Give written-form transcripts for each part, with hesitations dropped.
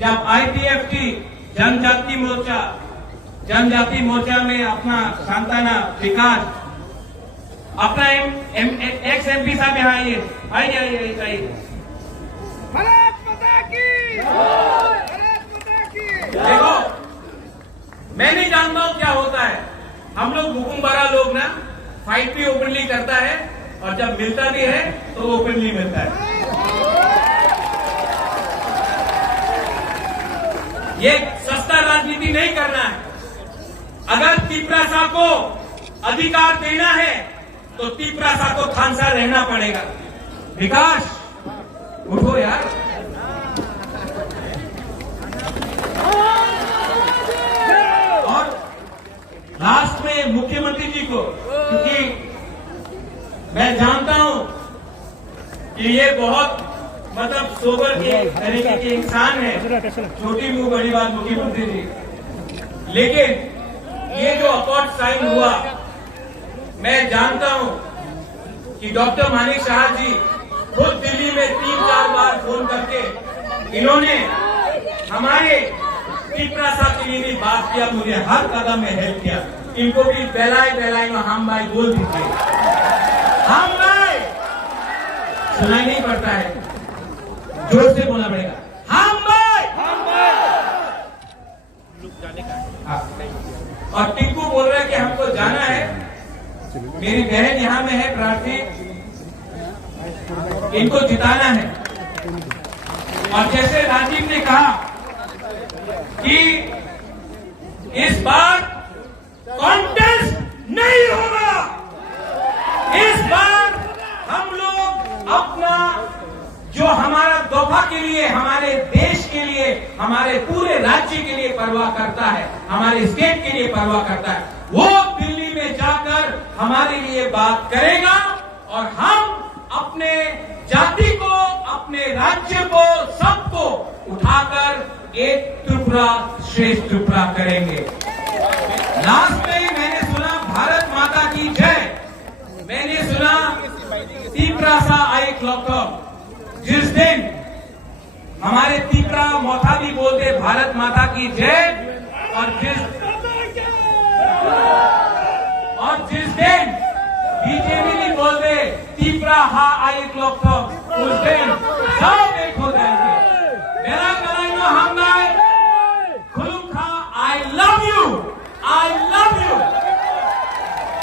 जब आईपीएफटी जनजाति मोर्चा में अपना सांताना विकास अपना एक्स एमपी साहब यहाँ आइए। भारत माता की, भारत माता की। देखो, मैं नहीं जानता हूं क्या होता है। हम लोग हुकुमबारा लोग ना फाइट भी ओपनली करता है और जब मिलता भी है तो ओपनली मिलता है। ये सस्ता राजनीति नहीं करना है। अगर तिपरासा को अधिकार देना है तो तिपरासा को थानसा रहना पड़ेगा। विकास उठो यार। और लास्ट में मुख्यमंत्री जी को, क्योंकि मैं जानता हूं कि ये बहुत मतलब सोबर के तरीके के इंसान है, छोटी मुंह बड़ी बात मुख्यमंत्री जी, लेकिन ये जो अकॉर्ड साइन हुआ, मैं जानता हूं कि डॉक्टर मानिक शाह जी खुद दिल्ली में 3-4 बार फोन करके इन्होंने हमारे तिपरासा के लिए भी बात किया, मुझे हर कदम में हेल्प किया। इनको भी बेलाई में हम भाई बोल दीजिए, हम भाई सुनाई नहीं पड़ता है, जोर से बोलना पड़ेगा, हम भाई, हम भाई। और टिंकू बोल रहा है कि हमको जाना है। मेरी बहन यहाँ में है प्रार्थी, इनको जिताना है। और जैसे राजीव ने कहा कि इस बार कॉन्टेस्ट नहीं होगा, इस बार हम लोग अपना जो हमारा दफा के लिए, हमारे देश के लिए, हमारे पूरे राज्य के लिए परवाह करता है, हमारे स्टेट के लिए परवाह करता है, वो दिल्ली में जाकर हमारे लिए बात करेगा और हम अपने जाति को, अपने राज्य को, सबको उठाकर एक त्रिपुरा श्रेष्ठ त्रिपुरा करेंगे। लास्ट में मैंने सुना भारत माता की जय, मैंने सुना तिपरासा आई क्लॉक। जिस दिन हमारे तिपरा मोथा भी बोलते भारत माता की जय, और जिस दिन बीजेपी भी बोलते तिपरा हा आई क्लॉक, उस दिन सब एक हो जाएंगे। मेरा कहना हम खुलुखा, I love you,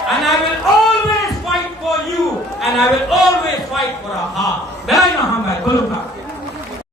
and I will always fight for you, and I will always fight for our heart. मेरा कहना हम खुलुखा।